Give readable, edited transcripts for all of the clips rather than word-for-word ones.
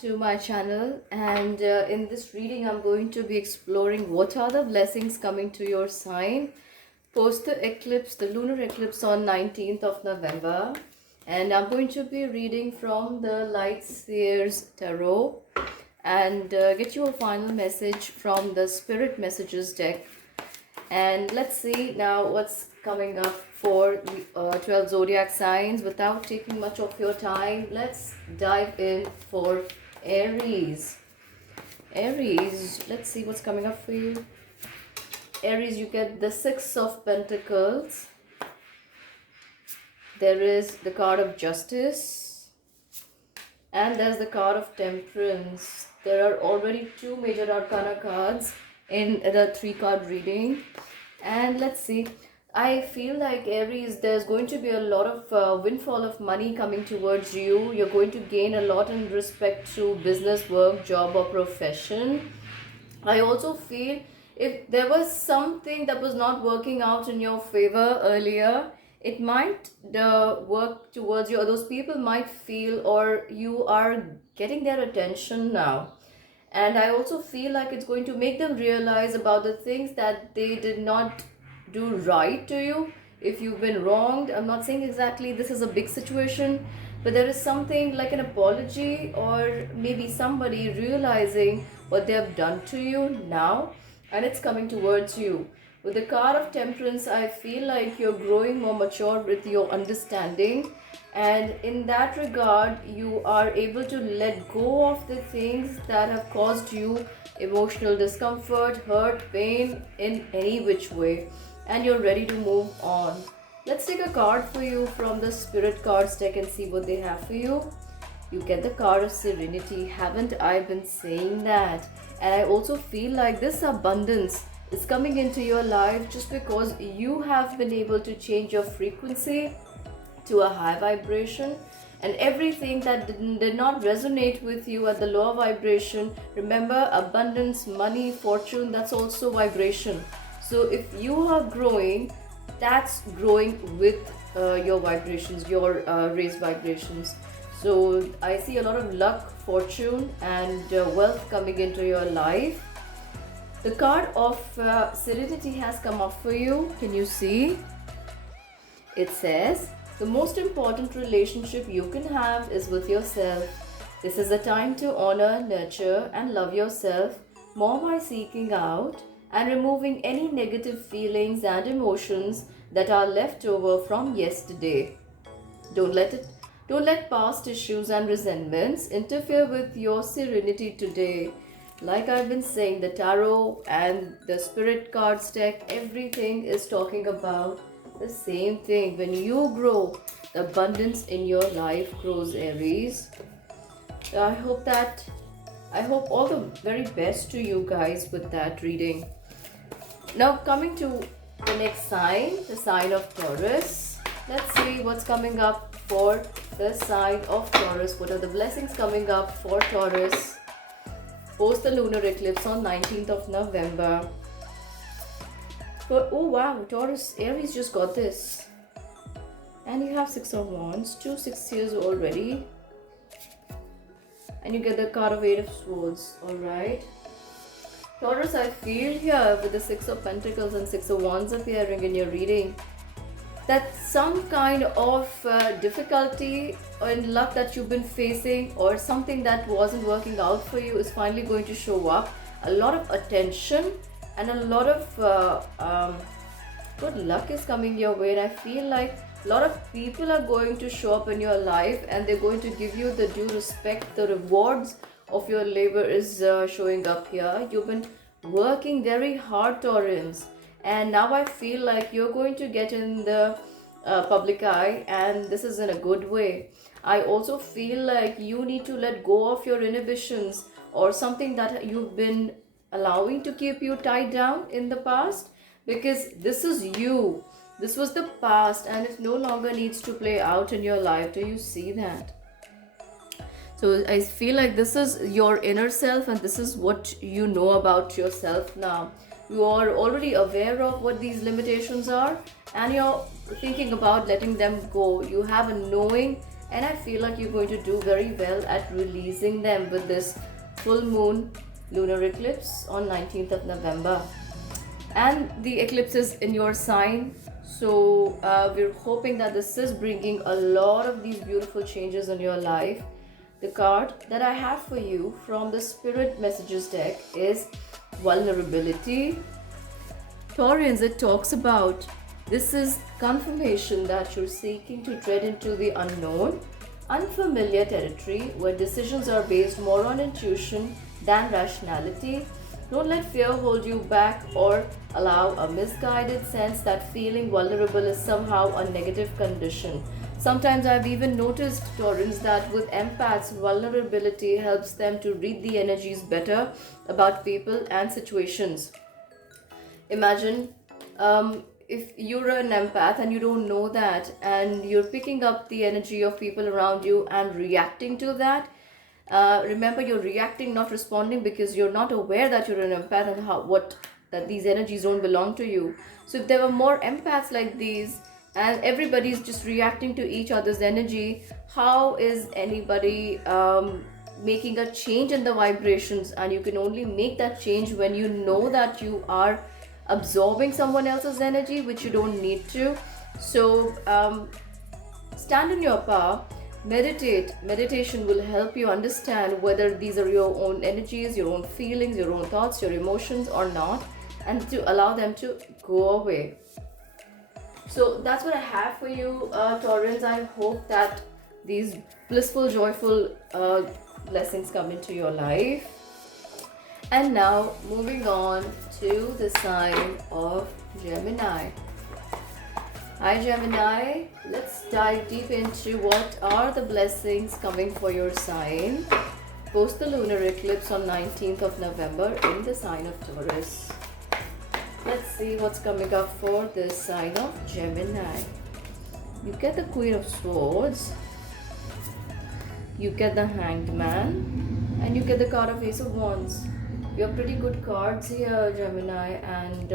to my channel, and in this reading I'm going to be exploring what are the blessings coming to your sign post the eclipse, the lunar eclipse on 19th of November. And I'm going to be reading from the Light Seers Tarot and get you a final message from the Spirit Messages deck. And let's see now what's coming up for the 12 zodiac signs. Without taking much of your time, let's dive in for Aries. Aries, let's see what's coming up for you. Aries, you get the Six of Pentacles. There is the card of Justice. And there's the card of Temperance. There are already two major arcana cards in the 3-card reading. And let's see. I feel like Aries, there's going to be a lot of windfall of money coming towards you. You're going to gain a lot in respect to business, work, job or profession. I also feel if there was something that was not working out in your favor earlier, it might work towards you, or those people might feel, or you are getting their attention now. And I also feel like it's going to make them realize about the things that they did not do right to you. If you've been wronged, I'm not saying exactly this is a big situation, but there is something like an apology, or maybe somebody realizing what they have done to you now, and it's coming towards you. With the card of Temperance, I feel like you're growing more mature with your understanding, and in that regard you are able to let go of the things that have caused you emotional discomfort, hurt, pain in any which way, and you're ready to move on. Let's take a card for you from the Spirit cards deck and see what they have for you. You get the card of Serenity. Haven't I been saying that? And I also feel like this abundance is coming into your life just because you have been able to change your frequency to a high vibration, and everything that did not resonate with you at the lower vibration, remember, abundance, money, fortune, that's also vibration. So if you are growing, that's growing with your vibrations, your raised vibrations. So I see a lot of luck, fortune and wealth coming into your life. The card of Serenity has come up for you. Can you see? It says, the most important relationship you can have is with yourself. This is a time to honor, nurture and love yourself more by seeking out and removing any negative feelings and emotions that are left over from yesterday. Don't let past issues and resentments interfere with your serenity today. Like I've been saying, the tarot and the spirit cards deck, everything is talking about the same thing. When you grow, the abundance in your life grows, Aries. I hope all the very best to you guys with that reading. Now coming to the next sign, the sign of Taurus. Let's see what's coming up for the sign of Taurus. What are the blessings coming up for Taurus post the lunar eclipse on 19th of November? But oh wow, Taurus, Aries just got this. And you have Six of Wands, 2 6 years already. And you get the card of Eight of Swords, alright. Taurus, I feel here with the Six of Pentacles and Six of Wands appearing in your reading, that some kind of difficulty and luck that you've been facing, or something that wasn't working out for you, is finally going to show up. A lot of attention and a lot of good luck is coming your way, and I feel like a lot of people are going to show up in your life and they're going to give you the due respect. The rewards of your labor is showing up here. You've been working very hard, Taurans, and now I feel like you're going to get in the public eye, and this is in a good way. I also feel like you need to let go of your inhibitions, or something that you've been allowing to keep you tied down in the past, because this is you. This was the past and it no longer needs to play out in your life. Do you see that? So I feel like this is your inner self, and this is what you know about yourself now. You are already aware of what these limitations are, and you're thinking about letting them go. You have a knowing and I feel like you're going to do very well at releasing them with this full moon lunar eclipse on 19th of November. And the eclipse is in your sign, so we're hoping that this is bringing a lot of these beautiful changes in your life. The card that I have for you from the Spirit Messages deck is Vulnerability. Taurians, it talks about this is confirmation that you're seeking to tread into the unknown, unfamiliar territory where decisions are based more on intuition than rationality. Don't let fear hold you back or allow a misguided sense that feeling vulnerable is somehow a negative condition. Sometimes I've even noticed, Taurans, that with empaths, vulnerability helps them to read the energies better about people and situations. Imagine if you're an empath and you don't know that, and you're picking up the energy of people around you and reacting to that. Remember, you're reacting, not responding, because you're not aware that you're an empath and that these energies don't belong to you. So if there were more empaths like these and everybody's just reacting to each other's energy, how is anybody making a change in the vibrations? And you can only make that change when you know that you are absorbing someone else's energy, which you don't need to. So stand in your power. Meditation will help you understand whether these are your own energies, your own feelings, your own thoughts, your emotions or not, and to allow them to go away. So that's what I have for you, Taurans. I hope that these blissful, joyful blessings come into your life. And now moving on to the sign of Gemini. Hi Gemini, let's dive deep into what are the blessings coming for your sign post the lunar eclipse on 19th of November in the sign of Taurus. Let's see what's coming up for this sign of Gemini. You get the Queen of Swords, you get the Hanged Man, and you get the card of Ace of Wands. You have pretty good cards here, Gemini, and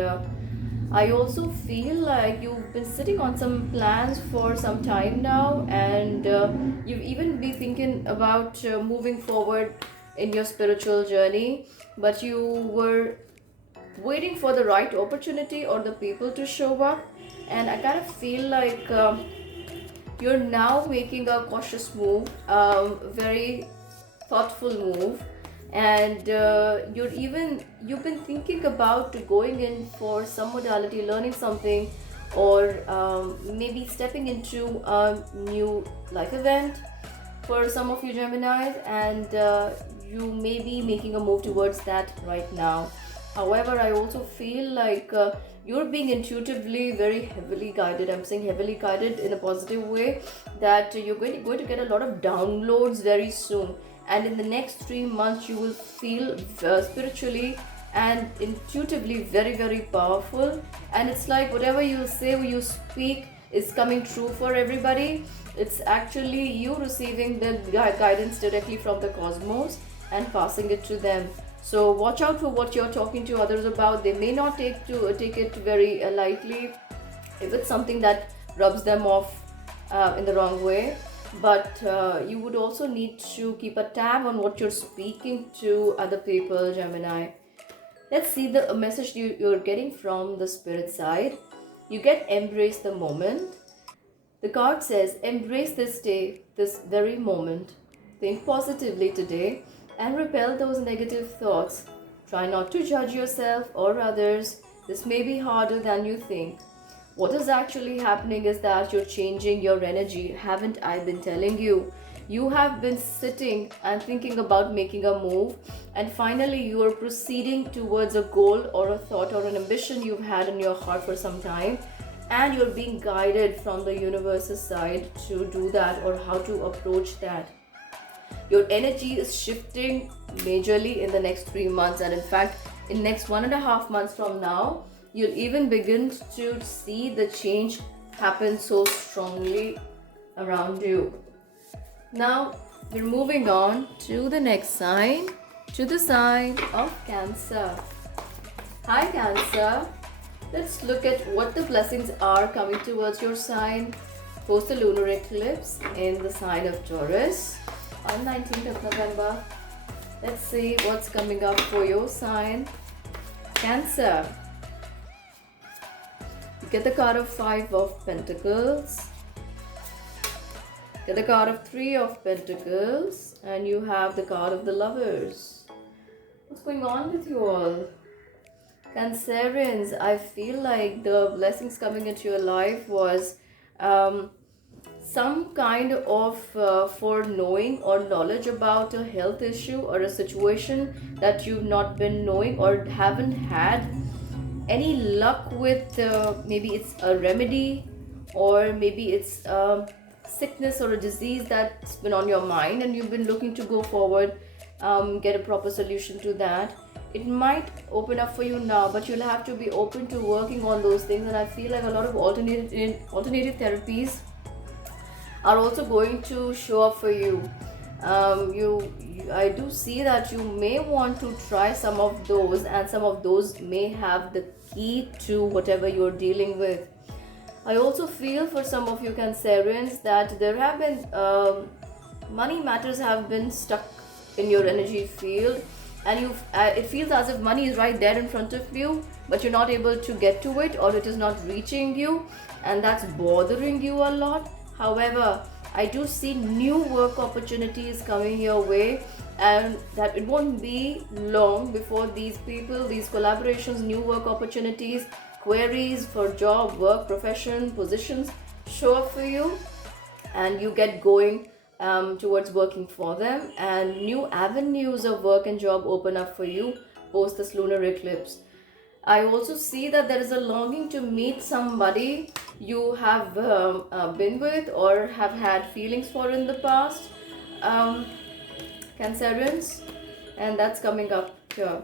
I also feel like you've been sitting on some plans for some time now, and you've even been thinking about moving forward in your spiritual journey, but you were waiting for the right opportunity or the people to show up. And I kind of feel like you're now making a cautious move, very thoughtful move, and you've been thinking about going in for some modality, learning something, or maybe stepping into a new life event for some of you Geminis, and you may be making a move towards that right now. However, I also feel like you're being intuitively very heavily guided. I'm saying heavily guided in a positive way, that you're going to get a lot of downloads very soon. And in the next 3 months, you will feel spiritually and intuitively very, very powerful. And it's like whatever you say, you speak is coming true for everybody. It's actually you receiving the guidance directly from the cosmos and passing it to them. So watch out for what you're talking to others about. They may not take it very lightly if it's something that rubs them off in the wrong way. But you would also need to keep a tab on what you're speaking to other people, Gemini. Let's see the message you're getting from the spirit side. You get embrace the moment. The card says embrace this day, this very moment. Think positively today and repel those negative thoughts. Try not to judge yourself or others. This may be harder than you think. What is actually happening is that you're changing your energy. Haven't I been telling you? You have been sitting and thinking about making a move, and finally you are proceeding towards a goal or a thought or an ambition you've had in your heart for some time, and you're being guided from the universe's side to do that or how to approach that. Your energy is shifting majorly in the next 3 months, and in fact in next 1.5 months from now, you'll even begin to see the change happen so strongly around you. Now we're moving on to the next sign, to the sign of Cancer. Hi Cancer, let's look at what the blessings are coming towards your sign post the lunar eclipse in the sign of Taurus on 19th of November. Let's see what's coming up for your sign. Cancer. You get the card of 5 of Pentacles. Get the card of 3 of Pentacles. And you have the card of the Lovers. What's going on with you all? Cancerians, I feel like the blessings coming into your life was some kind of foreknowing or knowledge about a health issue or a situation that you've not been knowing or haven't had any luck with. Maybe it's a remedy, or maybe it's a sickness or a disease that's been on your mind and you've been looking to go forward, get a proper solution to that. It might open up for you now, but you'll have to be open to working on those things. And I feel like a lot of alternative therapies are also going to show up for you. I do see that you may want to try some of those, and some of those may have the key to whatever you're dealing with. I also feel for some of you Cancerians that there have been money matters have been stuck in your energy field, and it feels as if money is right there in front of you, but you're not able to get to it, or it is not reaching you, and that's bothering you a lot. However, I do see new work opportunities coming your way, and that it won't be long before these collaborations, new work opportunities, queries for job, work, profession, positions show up for you, and you get going towards working for them, and new avenues of work and job open up for you post this lunar eclipse. I also see that there is a longing to meet somebody you have been with or have had feelings for in the past, Cancerians, and that's coming up here.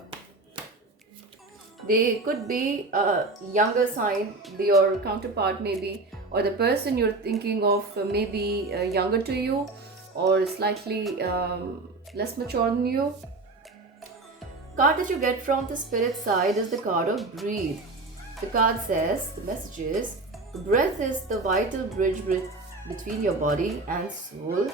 They could be a younger sign, your counterpart maybe, or the person you're thinking of may be younger to you or slightly less mature than you. Card that you get from the spirit side is the card of breathe. The card says, the message is, breath is the vital bridge between your body and soul.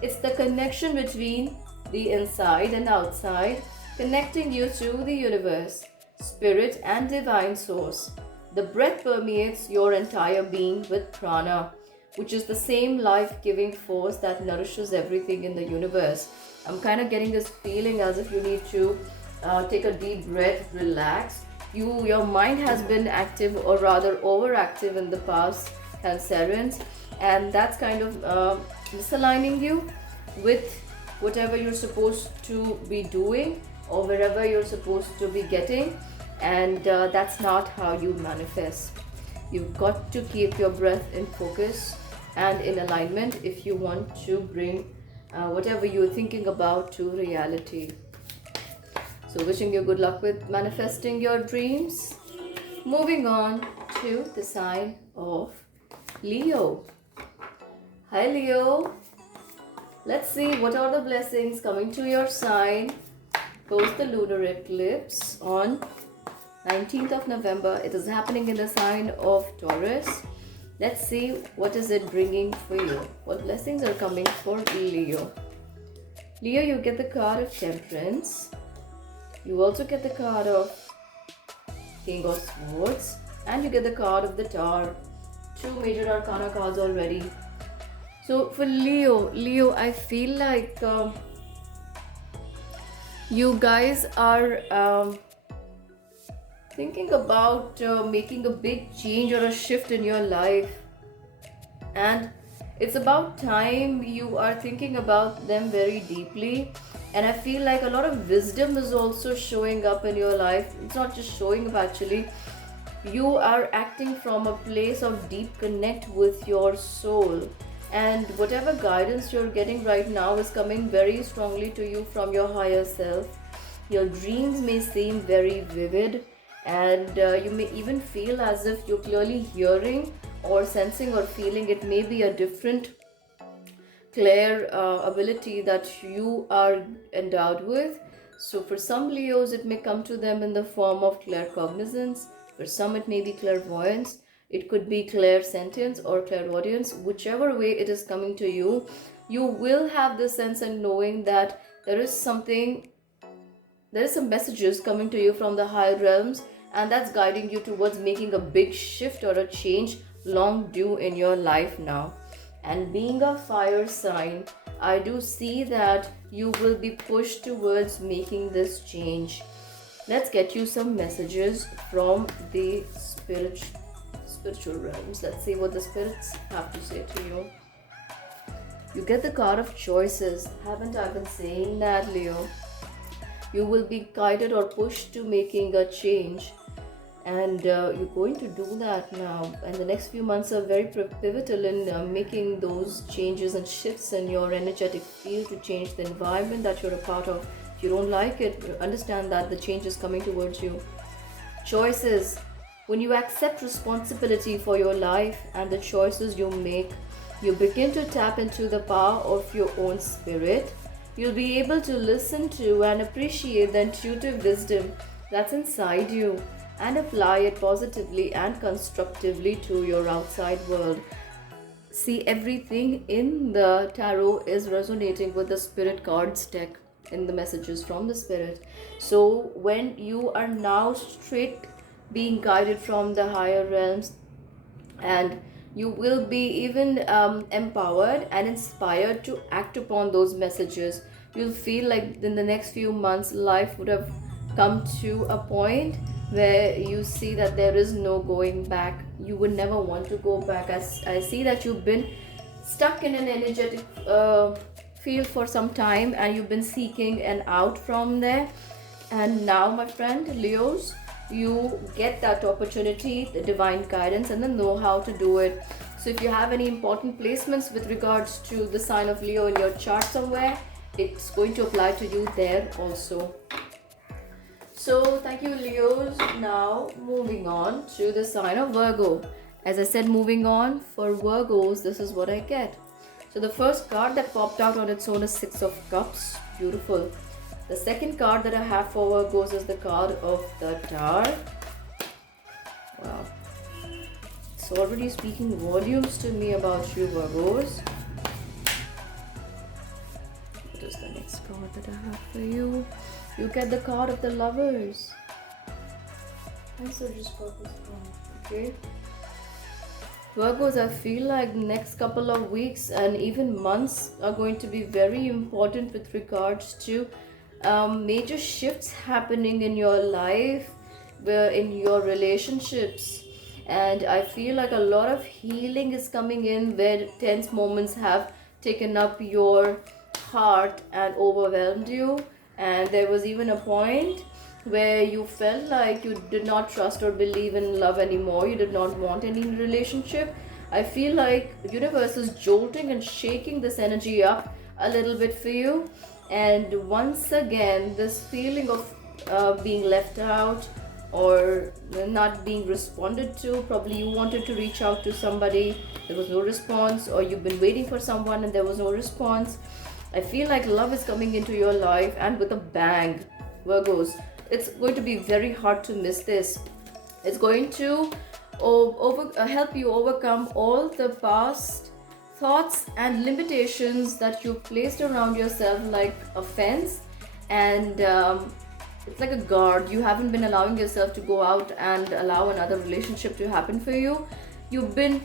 It's the connection between the inside and outside, connecting you to the universe, spirit and divine source. The breath permeates your entire being with prana, which is the same life-giving force that nourishes everything in the universe. I'm kind of getting this feeling as if you need to take a deep breath, relax. Your mind has been active, or rather overactive in the past, Cancerians, and that's kind of misaligning you with whatever you're supposed to be doing or wherever you're supposed to be getting, and that's not how you manifest. You've got to keep your breath in focus and in alignment if you want to bring whatever you're thinking about to reality. So wishing you good luck with manifesting your dreams. Moving on to the sign of Leo. Hi Leo. Let's see what are the blessings coming to your sign post the lunar eclipse on 19th of November. It is happening in the sign of Taurus. Let's see what is it bringing for you. What blessings are coming for Leo. Leo, you get the card of Temperance. You also get the card of King of Swords, and you get the card of the Tower. 2 major arcana cards already. So for Leo, I feel like you guys are thinking about making a big change or a shift in your life, and it's about time you are thinking about them very deeply. And I feel like a lot of wisdom is also showing up in your life. It's not just showing up, actually. You are acting from a place of deep connect with your soul. And whatever guidance you're getting right now is coming very strongly to you from your higher self. Your dreams may seem very vivid, and you may even feel as if you're clearly hearing or sensing or feeling. It may be a different clear ability that you are endowed with. So for some Leos, it may come to them in the form of claircognizance. For some, it may be clairvoyance. It could be clairsentience or clairaudience. Whichever way it is coming to you, you will have the sense and knowing that there is some messages coming to you from the higher realms, and that's guiding you towards making a big shift or a change long due in your life now. And being a fire sign, I do see that you will be pushed towards making this change. Let's get you some messages from the spiritual realms. Let's see what the spirits have to say to you. You get the card of choices. Haven't I been saying that, Leo? You will be guided or pushed to making a change, and you're going to do that now. And the next few months are very pivotal in making those changes and shifts in your energetic field to change the environment that you're a part of. If you don't like it, understand that the change is coming towards you. Choices. When you accept responsibility for your life and the choices you make, you begin to tap into the power of your own spirit. You'll be able to listen to and appreciate the intuitive wisdom that's inside you and apply it positively and constructively to your outside world. See, everything in the tarot is resonating with the spirit cards deck in the messages from the spirit. So when you are now straight being guided from the higher realms, and you will be even empowered and inspired to act upon those messages. You'll feel like in the next few months life would have come to a point where you see that there is no going back. You would never want to go back. As I see that you've been stuck in an energetic field for some time, and you've been seeking an out from there. And now, my friend Leos, you get that opportunity, the divine guidance, and the know-how to do it. So if you have any important placements with regards to the sign of Leo in your chart somewhere, it's going to apply to you there also. So thank you, Leos. Now moving on to the sign of Virgo. As I said, moving on for Virgos, this is what I get. So the first card that popped out on its own is Six of Cups. Beautiful. The second card that I have for Virgos is the card of the Tower. Wow. It's already speaking volumes to me about you, Virgos. What is the next card that I have for you? You get the card of the Lovers. Answer just got this card. Okay. Virgos, I feel like next couple of weeks and even months are going to be very important with regards to major shifts happening in your life, in your relationships. And I feel like a lot of healing is coming in where tense moments have taken up your heart and overwhelmed you. And there was even a point where you felt like you did not trust or believe in love anymore. You did not want any relationship. I feel like the universe is jolting and shaking this energy up a little bit for you. And once again, this feeling of being left out or not being responded to, probably you wanted to reach out to somebody, there was no response, or you've been waiting for someone and there was no response. I feel like love is coming into your life and with a bang, Virgos. It's going to be very hard to miss this. It's going to help you overcome all the past thoughts and limitations that you placed around yourself, like a fence, and it's like a guard. You haven't been allowing yourself to go out and allow another relationship to happen for you. You've been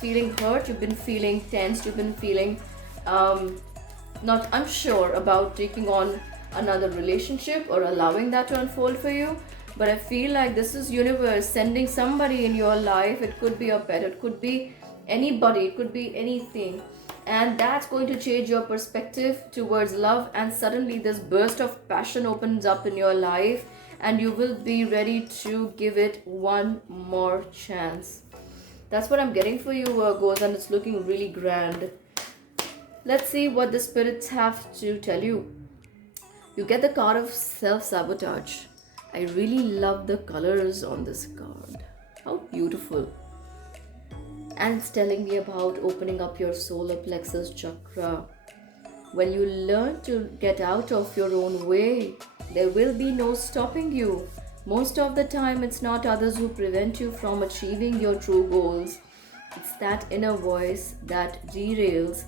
feeling hurt, you've been feeling tense, you've been feeling not unsure about taking on another relationship or allowing that to unfold for you. But I feel like this is universe sending somebody in your life. It could be a pet, it could be anybody, it could be anything, and that's going to change your perspective towards love. And suddenly this burst of passion opens up in your life, and you will be ready to give it one more chance. That's what I'm getting for you, Virgos, and it's looking really grand. Let's see what the spirits have to tell you. You get the card of self-sabotage. I really love the colors on this card. How beautiful. And it's telling me about opening up your solar plexus chakra. When you learn to get out of your own way, there will be no stopping you. Most of the time, it's not others who prevent you from achieving your true goals. It's that inner voice that derails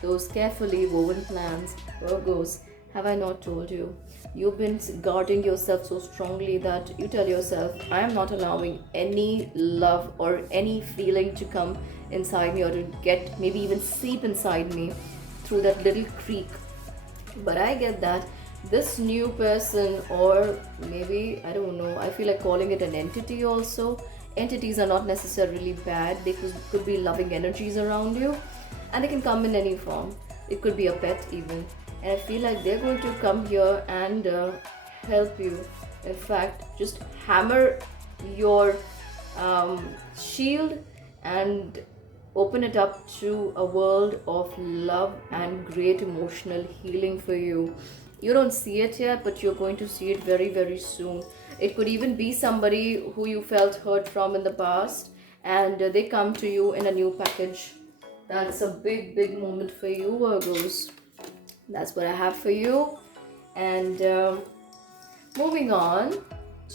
those carefully woven plans. Virgos, have I not told you? You've been guarding yourself so strongly that you tell yourself, I am not allowing any love or any feeling to come inside me or to get maybe even seep inside me through that little creak. But I get that this new person, or maybe I don't know, I feel like calling it an entity also. Entities are not necessarily bad, they could be loving energies around you, and they can come in any form. It could be a pet even, and I feel like they're going to come here and help you. In fact, just hammer your shield and open it up to a world of love and great emotional healing for you. You don't see it yet, but you're going to see it very, very soon. It could even be somebody who you felt hurt from in the past, and they come to you in a new package. That's a big, big moment for you, Virgos. That's what I have for you. And moving on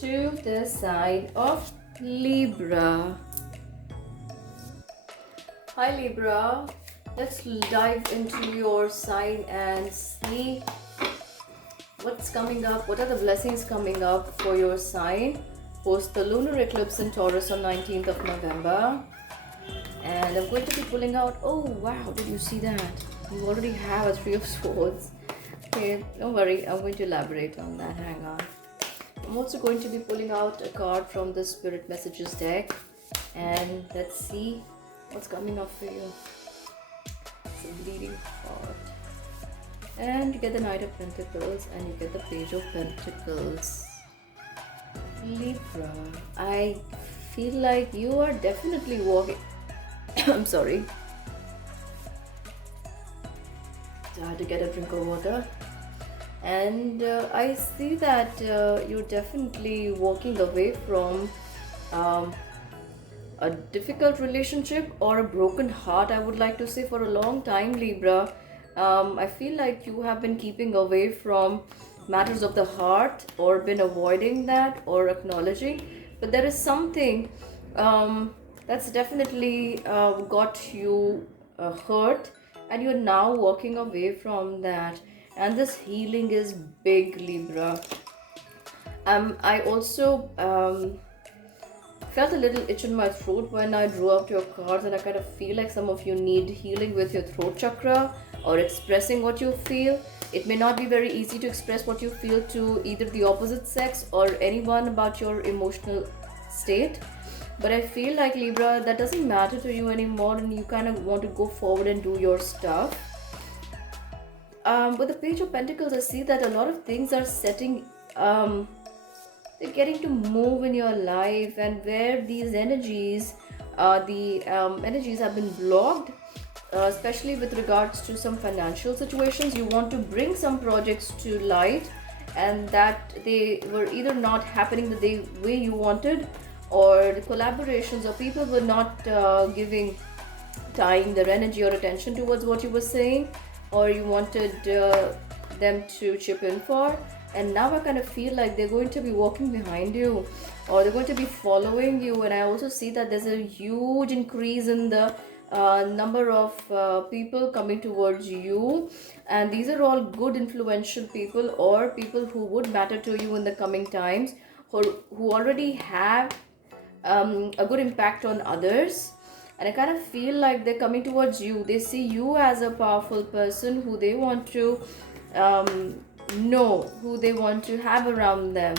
to the side of Libra. Hi Libra, let's dive into your sign and see what's coming up. What are the blessings coming up for your sign post the lunar eclipse in Taurus on 19th of November? And I'm going to be pulling out, oh wow, did you see that? You already have a Three of Swords. Okay, don't worry, I'm going to elaborate on that, hang on. I'm also going to be pulling out a card from the Spirit Messages deck, and let's see what's coming up for you. It's a bleeding heart. And you get the Knight of Pentacles and you get the Page of Pentacles. Libra, I feel like you are definitely walking. I'm sorry. So I had to get a drink of water. And I see that you're definitely walking away from a difficult relationship or a broken heart, I would like to say, for a long time, Libra. I feel like you have been keeping away from matters of the heart or been avoiding that or acknowledging, but there is something that's definitely got you hurt, and you're now walking away from that, and this healing is big, Libra. I also felt a little itch in my throat when I drew out your cards, and I kind of feel like some of you need healing with your throat chakra or expressing what you feel. It may not be very easy to express what you feel to either the opposite sex or anyone about your emotional state, but I feel like, Libra, that doesn't matter to you anymore, and you kind of want to go forward and do your stuff. With the Page of Pentacles, I see that a lot of things are setting they're getting to move in your life, and where these energies the energies have been blocked, especially with regards to some financial situations. You want to bring some projects to light, and that they were either not happening the way you wanted, or the collaborations or people were not giving time, their energy or attention towards what you were saying, or you wanted them to chip in for. And now I kind of feel like they're going to be walking behind you, or they're going to be following you. And I also see that there's a huge increase in the number of people coming towards you, and these are all good influential people or people who would matter to you in the coming times, who already have a good impact on others. And I kind of feel like they're coming towards you. They see you as a powerful person who they want to know, who they want to have around them.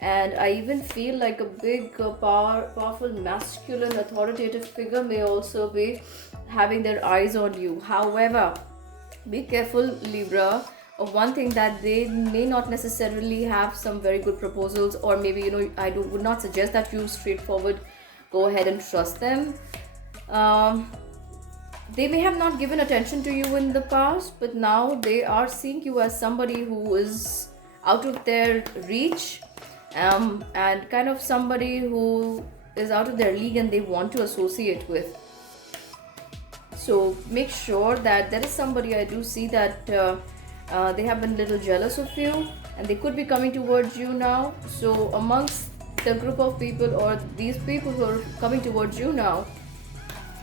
And I even feel like a big powerful masculine authoritative figure may also be having their eyes on you. However, be careful, Libra, of one thing, that they may not necessarily have some very good proposals, or maybe, you know, would not suggest that you straightforward go ahead and trust them. They may have not given attention to you in the past, but now they are seeing you as somebody who is out of their reach, and kind of somebody who is out of their league and they want to associate with. So make sure that there is somebody, I do see that they have been a little jealous of you, and they could be coming towards you now. So amongst the group of people or these people who are coming towards you now,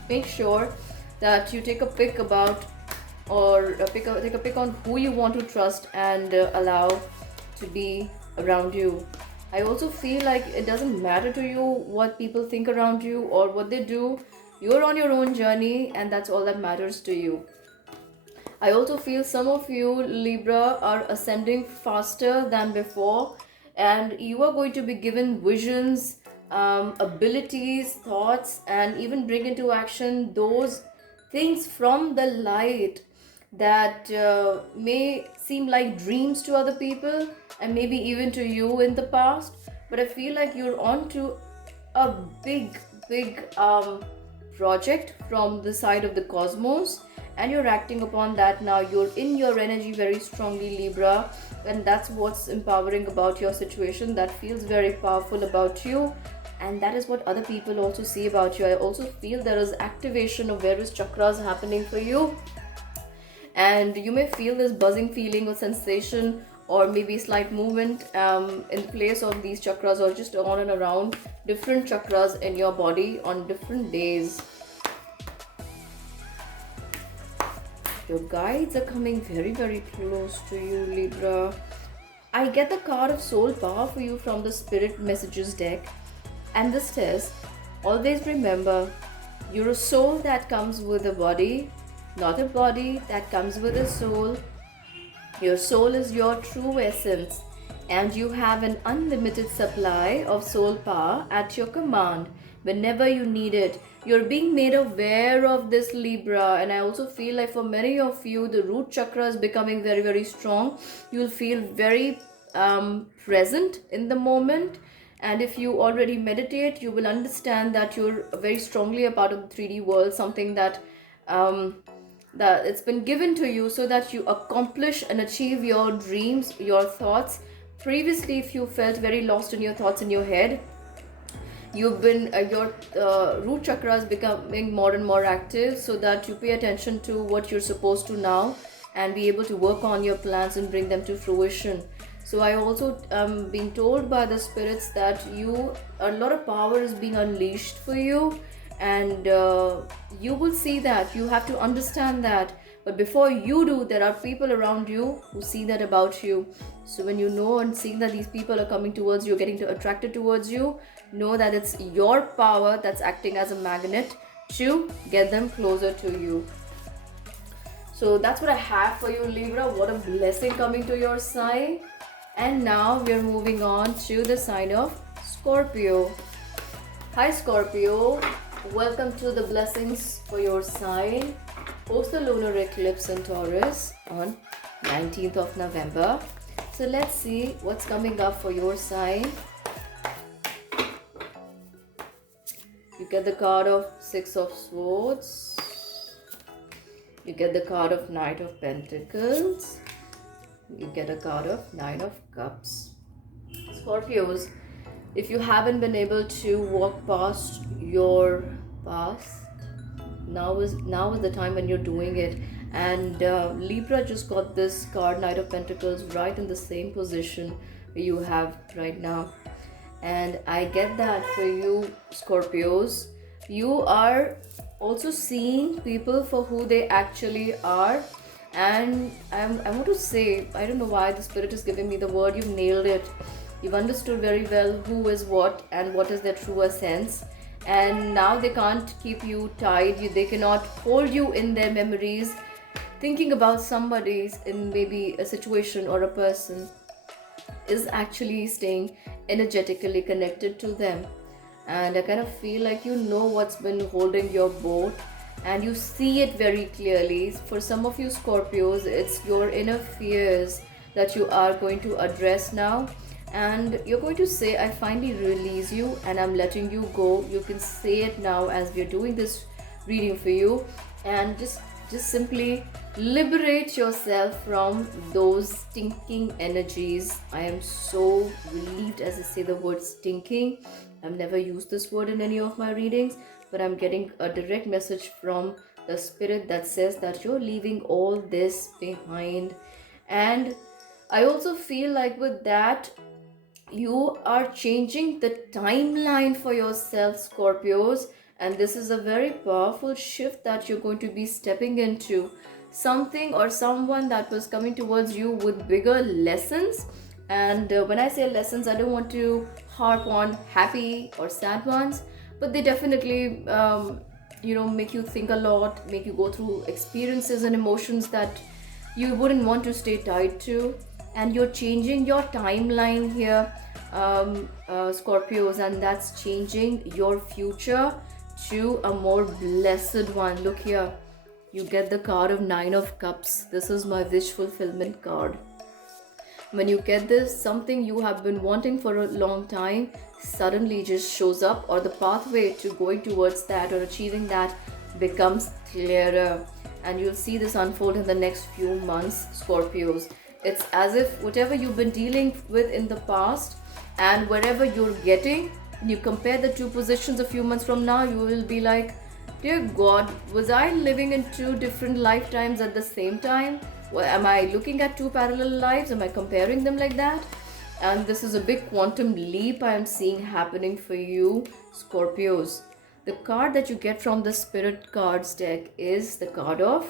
make sure that you take a pick about or take a pick on who you want to trust and allow to be around you. I also feel like it doesn't matter to you what people think around you or what they do. You're on your own journey, and that's all that matters to you. I also feel some of you, Libra, are ascending faster than before, and you are going to be given visions, abilities, thoughts, and even bring into action those things from the light that may seem like dreams to other people and maybe even to you in the past. But I feel like you're on to a big project from the side of the cosmos, and you're acting upon that now. You're in your energy very strongly, Libra, and that's what's empowering about your situation. That feels very powerful about you, and that is what other people also see about you. I also feel there is activation of various chakras happening for you, and you may feel this buzzing feeling or sensation or maybe slight movement in place of these chakras, or just on and around different chakras in your body on different days. Your guides are coming very close to you, Libra. I get the card of soul power for you from the spirit messages deck, and this says, always remember, you're a soul that comes with a body, not a body that comes with a soul. Your soul is your true essence, and you have an unlimited supply of soul power at your command whenever you need it. You're being made aware of this, Libra, and I also feel like for many of you, the root chakra is becoming very strong. You'll feel very present in the moment, and if you already meditate, you will understand that you're very strongly a part of the 3D world, something that that it's been given to you so that you accomplish and achieve your dreams, your thoughts. Previously, if you felt very lost in your thoughts in your head, you've been your root chakra is becoming more and more active, so that you pay attention to what you're supposed to now and be able to work on your plans and bring them to fruition. So I also being told by the spirits that a lot of power is being unleashed for you, and you will see that. You have to understand that, but before you do, there are people around you who see that about you. So when you know and see that these people are coming towards you, getting attracted towards you, know that it's your power that's acting as a magnet to get them closer to you. So that's what I have for you, Libra. What a blessing coming to your sign. And now we're moving on to the sign of Scorpio. Hi Scorpio, welcome to the blessings for your sign post the lunar eclipse in Taurus on 19th of November. So let's see what's coming up for your sign. You get the card of Six of Swords. You get the card of Knight of Pentacles. You get a card of Nine of Cups. Scorpios, if you haven't been able to walk past your past, now is the time when you're doing it. And Libra just got this card, Knight of Pentacles, right in the same position you have right now. And I get that for you, Scorpios. You are also seeing people for who they actually are. And I want to say, I don't know why the spirit is giving me the word, you've nailed it. You've understood very well who is what and what is their true essence. And now they can't keep you tied. They cannot hold you in their memories, thinking about somebody's in maybe a situation or a person is actually staying energetically connected to them. And I kind of feel like you know what's been holding your boat, and you see it very clearly. For some of you Scorpios, it's your inner fears that you are going to address now, and you're going to say, I finally release you and I'm letting you go. You can say it now as we're doing this reading for you, and just simply liberate yourself from those stinking energies. I am so relieved as I say the word stinking. I've never used this word in any of my readings, but I'm getting a direct message from the spirit that says that you're leaving all this behind. And I also feel like with that, you are changing the timeline for yourself, Scorpios, and this is a very powerful shift that you're going to be stepping into. Something or someone that was coming towards you with bigger lessons. And when I say lessons, I don't want to harp on happy or sad ones, but they definitely, make you think a lot, make you go through experiences and emotions that you wouldn't want to stay tied to. And you're changing your timeline here, Scorpios, and that's changing your future to a more blessed one. Look here, you get the card of Nine of Cups. This is my wish fulfillment card. When you get this, something you have been wanting for a long time suddenly just shows up, or the pathway to going towards that or achieving that becomes clearer. And you'll see this unfold in the next few months, Scorpios. It's as if whatever you've been dealing with in the past and wherever you're getting, you compare the two positions a few months from now, you will be like, dear God, was I living in two different lifetimes at the same time? Well, am I looking at two parallel lives? Am I comparing them like that? And this is a big quantum leap I am seeing happening for you, Scorpios. The card that you get from the Spirit Cards deck is the card of.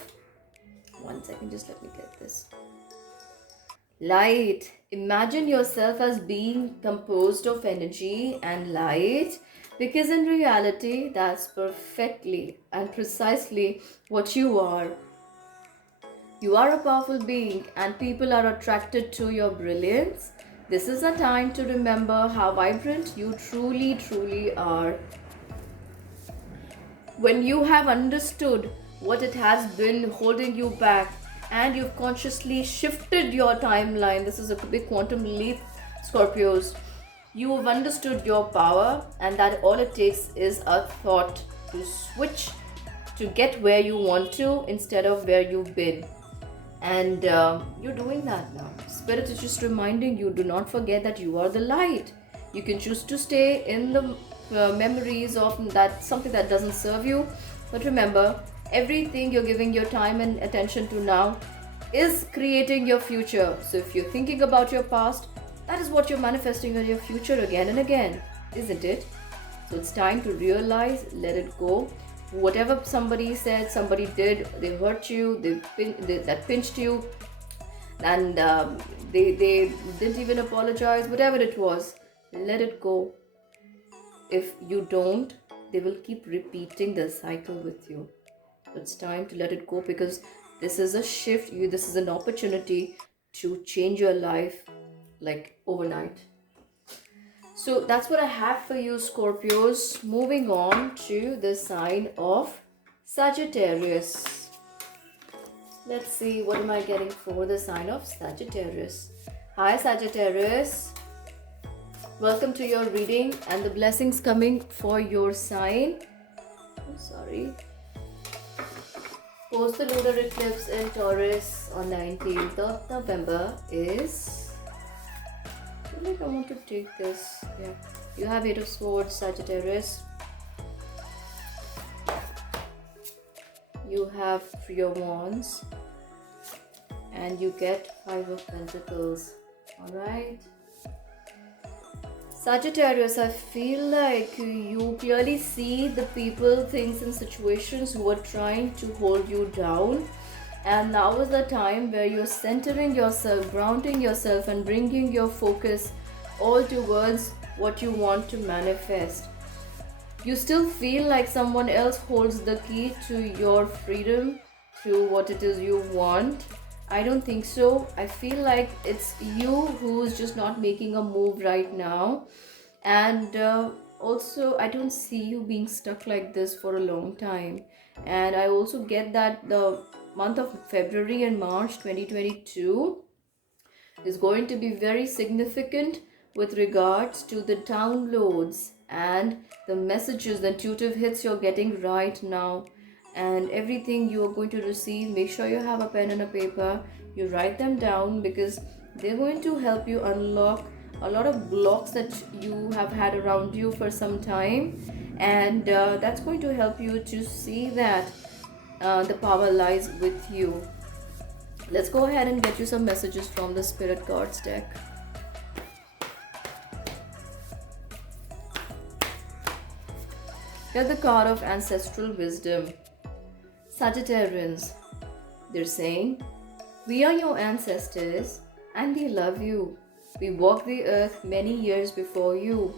One second, just let me get this. Light. Imagine yourself as being composed of energy and light, because in reality, that's perfectly and precisely what you are. You are a powerful being, and people are attracted to your brilliance. This is a time to remember how vibrant you truly, truly are. When you have understood what it has been holding you back, and you've consciously shifted your timeline, this is a big quantum leap, Scorpios. You have understood your power, and that all it takes is a thought to switch to get where you want to instead of where you've been. And you're doing that now. Spirit is just reminding you, do not forget that you are the light. You can choose to stay in the memories of that something that doesn't serve you, but remember, everything you're giving your time and attention to now is creating your future. So if you're thinking about your past, that is what you're manifesting in your future again and again, isn't it? So it's time to realize, let it go. Whatever somebody said, somebody did, they hurt you, that pinched you, and they didn't even apologize, whatever it was, let it go. If you don't, they will keep repeating the cycle with you. It's time to let it go, because this is a shift. This is an opportunity to change your life like overnight. So that's what I have for you, Scorpios. Moving on to the sign of Sagittarius. Let's see, what am I getting for the sign of Sagittarius? Hi, Sagittarius. Welcome to your reading and the blessings coming for your sign. I'm sorry. Post the lunar eclipse in Taurus on 19th of November is. I think I want to take this. Yeah, you have Eight of Swords, Sagittarius. You have Three of Wands, and you get Five of Pentacles. All right, Sagittarius, I feel like you clearly see the people, things, and situations who are trying to hold you down. And now is the time where you're centering yourself, grounding yourself, and bringing your focus all towards what you want to manifest. You still feel like someone else holds the key to your freedom, to what it is you want. I don't think so. I feel like it's you who's just not making a move right now. And also, I don't see you being stuck like this for a long time. And I also get that the month of February and March 2022 is going to be very significant with regards to the downloads and the messages, the intuitive hits you're getting right now, and everything you are going to receive. Make sure you have a pen and a paper, you write them down, because they're going to help you unlock a lot of blocks that you have had around you for some time, and that's going to help you to see that the power lies with you. Let's go ahead and get you some messages from the Spirit Cards deck. Get the card of Ancestral Wisdom. Sagittarians, they're saying, we are your ancestors and they love you. We walked the earth many years before you.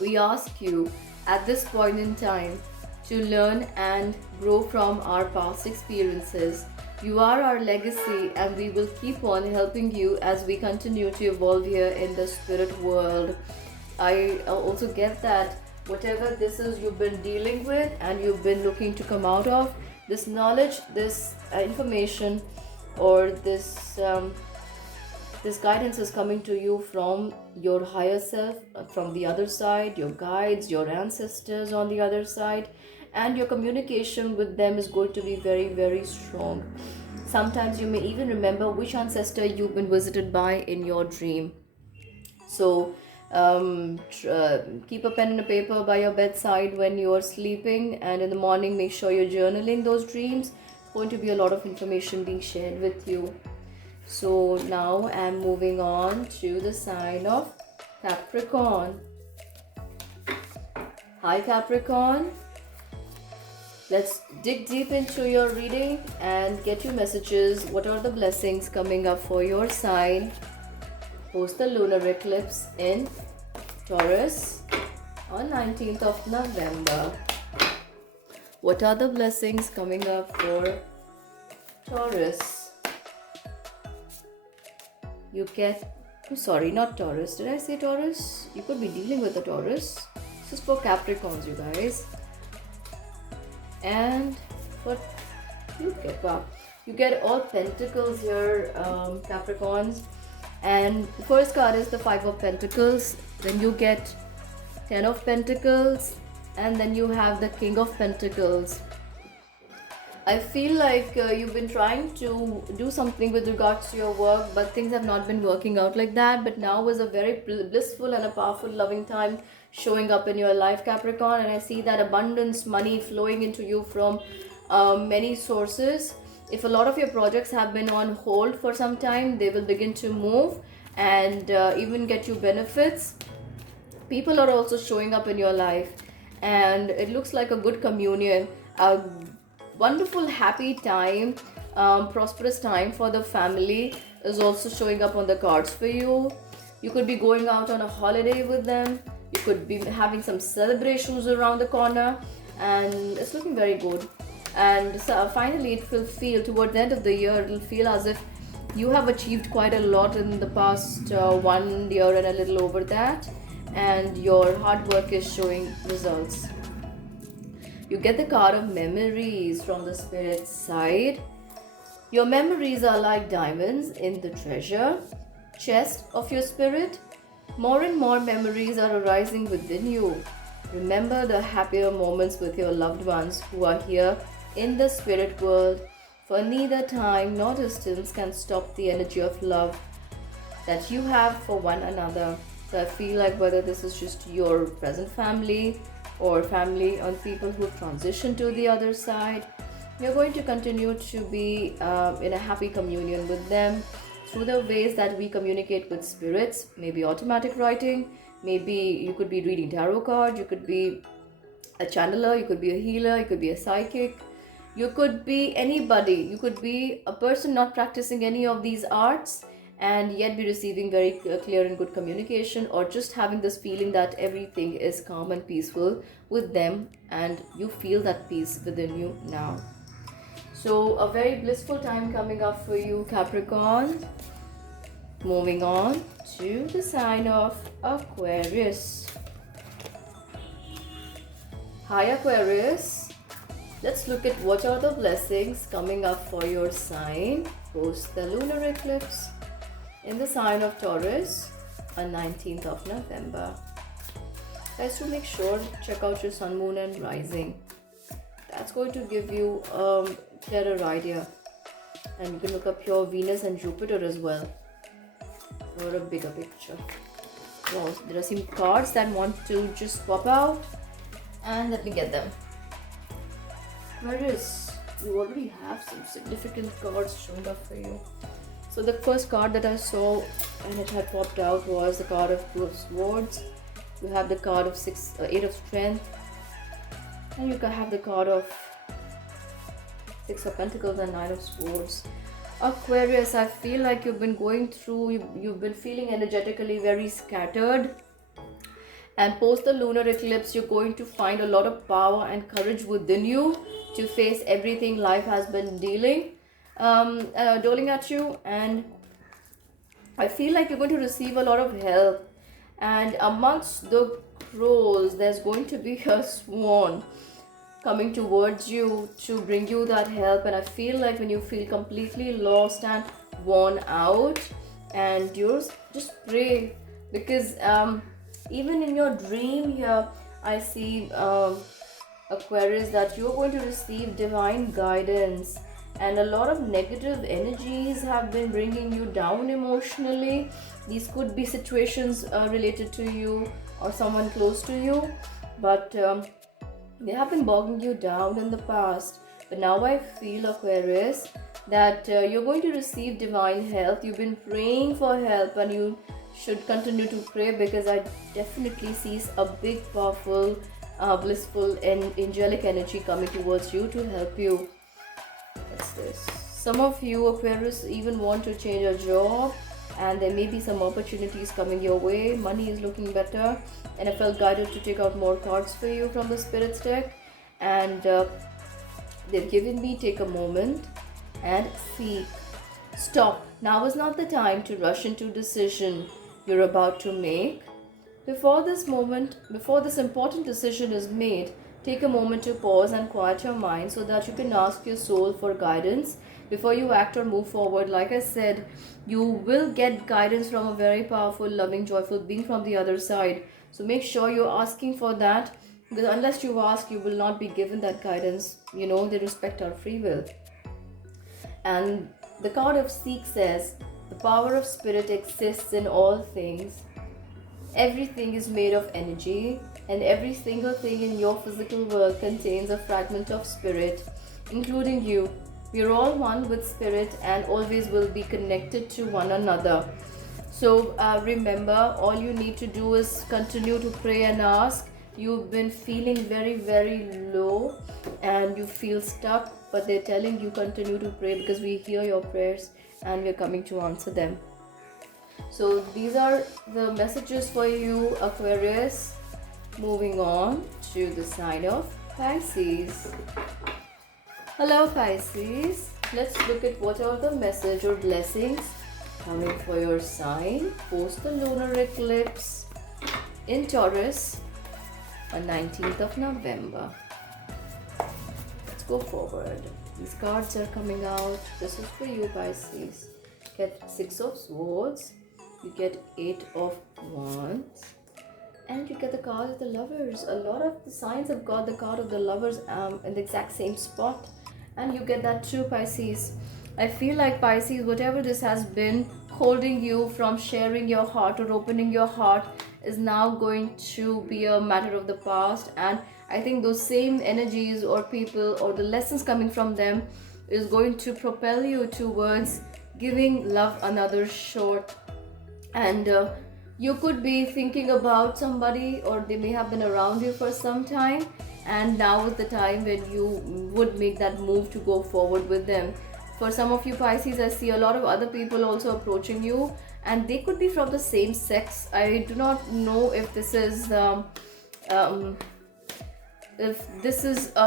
We ask you at this point in time to learn and grow from our past experiences. You are our legacy and we will keep on helping you as we continue to evolve here in the spirit world. I also get that whatever this is you've been dealing with and you've been looking to come out of, this knowledge, this information, or this guidance is coming to you from your higher self, from the other side, your guides, your ancestors on the other side, and your communication with them is going to be very, very strong. Sometimes you may even remember which ancestor you've been visited by in your dream. So keep a pen and a paper by your bedside when you're sleeping, and in the morning make sure you're journaling those dreams. It's going to be a lot of information being shared with you. So now I'm moving on to the sign of Capricorn. Hi Capricorn. Let's dig deep into your reading and get you messages. What are the blessings coming up for your sign post the lunar eclipse in Taurus on 19th of November? What are the blessings coming up for Taurus? You get, sorry, not Taurus. Did I say Taurus? You could be dealing with a Taurus. This is for Capricorns, you guys. And what you get? Wow, you get all Pentacles here, Capricorns. And the first card is the Five of Pentacles. Then you get Ten of Pentacles, and then you have the King of Pentacles. I feel like you've been trying to do something with regards to your work, but things have not been working out like that. But now is a very blissful and a powerful, loving time showing up in your life, Capricorn. And I see that abundance, money flowing into you from many sources. If a lot of your projects have been on hold for some time, they will begin to move and even get you benefits. People are also showing up in your life, and it looks like a good communion, a wonderful, happy time, prosperous time for the family is also showing up on the cards for you. You could be going out on a holiday with them. You could be having some celebrations around the corner, and it's looking very good. And so finally it will feel toward the end of the year, it'll feel as if you have achieved quite a lot in the past 1 year and a little over that, and your hard work is showing results. You get the card of memories from the spirit side. Your memories are like diamonds in the treasure chest of your spirit. More and more memories are arising within you. Remember the happier moments with your loved ones who are here in the spirit world, for neither time nor distance can stop the energy of love that you have for one another. So I feel like whether this is just your present family or family on people who transition to the other side, you're going to continue to be in a happy communion with them through the ways that we communicate with spirits. Maybe automatic writing, maybe you could be reading tarot cards, you could be a channeler, you could be a healer, you could be a psychic, you could be anybody. You could be a person not practicing any of these arts and yet be receiving very clear and good communication, or just having this feeling that everything is calm and peaceful with them and you feel that peace within you now. So a very blissful time coming up for you, Capricorn. Moving on to the sign of Aquarius. Hi Aquarius. Let's look at what are the blessings coming up for your sign post the lunar eclipse in the sign of Taurus on 19th of November. Guys, to make sure, check out your sun, moon and rising. That's going to give you a clearer idea. And you can look up your Venus and Jupiter as well for a bigger picture. Well, there are some cards that want to just pop out, and let me get them. Aquarius, you already have some significant cards showing up for you. So the first card that I saw and it had popped out was the card of Two of Swords. You have the card of Eight of Strength, and you can have the card of Six of Pentacles and Nine of Swords. Aquarius, I feel like you've been going through, you've been feeling energetically very scattered. And post the lunar eclipse, you're going to find a lot of power and courage within you to face everything life has been doling at you. And I feel like you're going to receive a lot of help. And amongst the crows, there's going to be a swan coming towards you to bring you that help. And I feel like when you feel completely lost and worn out, and you just pray, because even in your dream here, I see Aquarius, that you're going to receive divine guidance. And a lot of negative energies have been bringing you down emotionally. These could be situations related to you or someone close to you, but they have been bogging you down in the past. But now I feel, Aquarius, that you're going to receive divine help. You've been praying for help, and you should continue to pray, because I definitely see a big, powerful, blissful and angelic energy coming towards you to help you. What's this? Some of you, Aquarius, even want to change your job, and there may be some opportunities coming your way. Money is looking better, and I felt guided to take out more cards for you from the Spirit's deck. And they've given me, take a moment and seek. Stop. Now is not the time to rush into decision you're about to make. Before this important decision is made, take a moment to pause and quiet your mind so that you can ask your soul for guidance before you act or move forward. Like I said, you will get guidance from a very powerful, loving, joyful being from the other side. So make sure you're asking for that, because unless you ask, you will not be given that guidance. You know, they respect our free will. And the card of Seek says, the power of spirit exists in all things. Everything is made of energy, and every single thing in your physical world contains a fragment of spirit, including you. We are all one with spirit and always will be connected to one another. So remember, all you need to do is continue to pray and ask. You've been feeling very, very low and you feel stuck, but they're telling you continue to pray, because we hear your prayers and we're coming to answer them. So these are the messages for you, Aquarius. Moving on to the sign of Pisces. Hello, Pisces. Let's look at what are the message or blessings coming for your sign post the lunar eclipse in Taurus on 19th of November. Let's go forward. These cards are coming out. This is for you, Pisces. Get Six of Swords. You get Eight of Wands. And you get the card of the Lovers. A lot of the signs have got the card of the Lovers in the exact same spot. And you get that too, Pisces. I feel like, Pisces, whatever this has been holding you from sharing your heart or opening your heart is now going to be a matter of the past. And I think those same energies or people or the lessons coming from them is going to propel you towards giving love another shot. And you could be thinking about somebody, or they may have been around you for some time, and now is the time when you would make that move to go forward with them. For some of you, Pisces, I see a lot of other people also approaching you, and they could be from the same sex. I do not know if this is a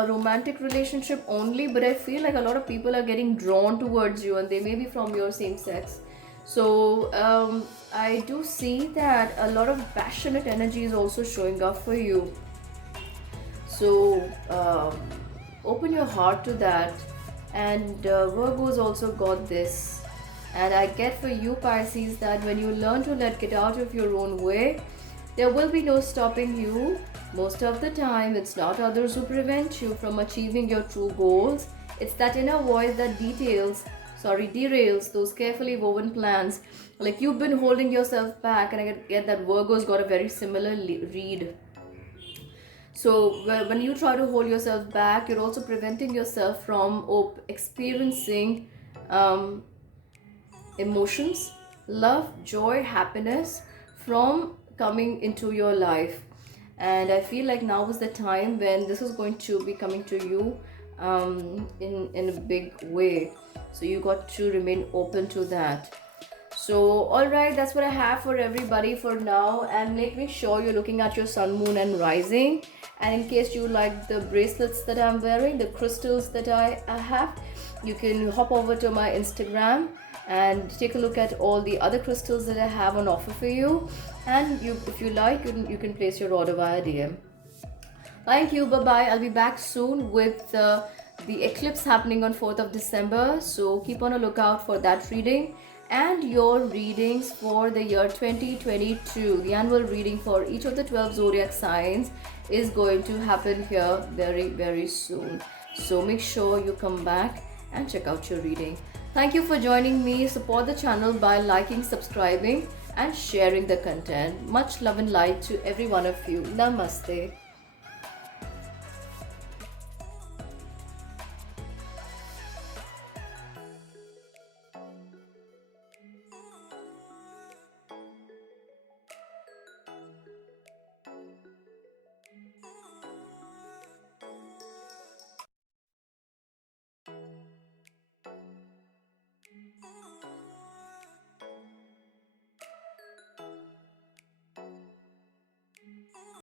romantic relationship only, but I feel like a lot of people are getting drawn towards you, and they may be from your same sex. So I do see that a lot of passionate energy is also showing up for you. So open your heart to that. And Virgo's also got this. And I get for you, Pisces, that when you learn to get out of your own way, there will be no stopping you. Most of the time, it's not others who prevent you from achieving your true goals. It's that inner voice that derails those carefully woven plans. Like, you've been holding yourself back, and I get that Virgo's got a very similar read. So when you try to hold yourself back, you're also preventing yourself from experiencing um, emotions, love, joy, happiness from coming into your life. And I feel like now is the time when this is going to be coming to you in a big way. So you got to remain open to that. So, all right, that's what I have for everybody for now. And make sure you're looking at your sun, moon, and rising. And in case you like the bracelets that I'm wearing, the crystals that I have, you can hop over to my Instagram and take a look at all the other crystals that I have on offer for you. And if you like, you can place your order via DM. Thank you. Bye bye. I'll be back soon with the eclipse happening on 4th of December. So keep on a lookout for that reading and your readings for the year 2022. The annual reading for each of the 12 zodiac signs is going to happen here very, very soon. So make sure you come back and check out your reading. Thank you for joining me. Support the channel by liking, subscribing, and sharing the content. Much love and light to every one of you. Namaste.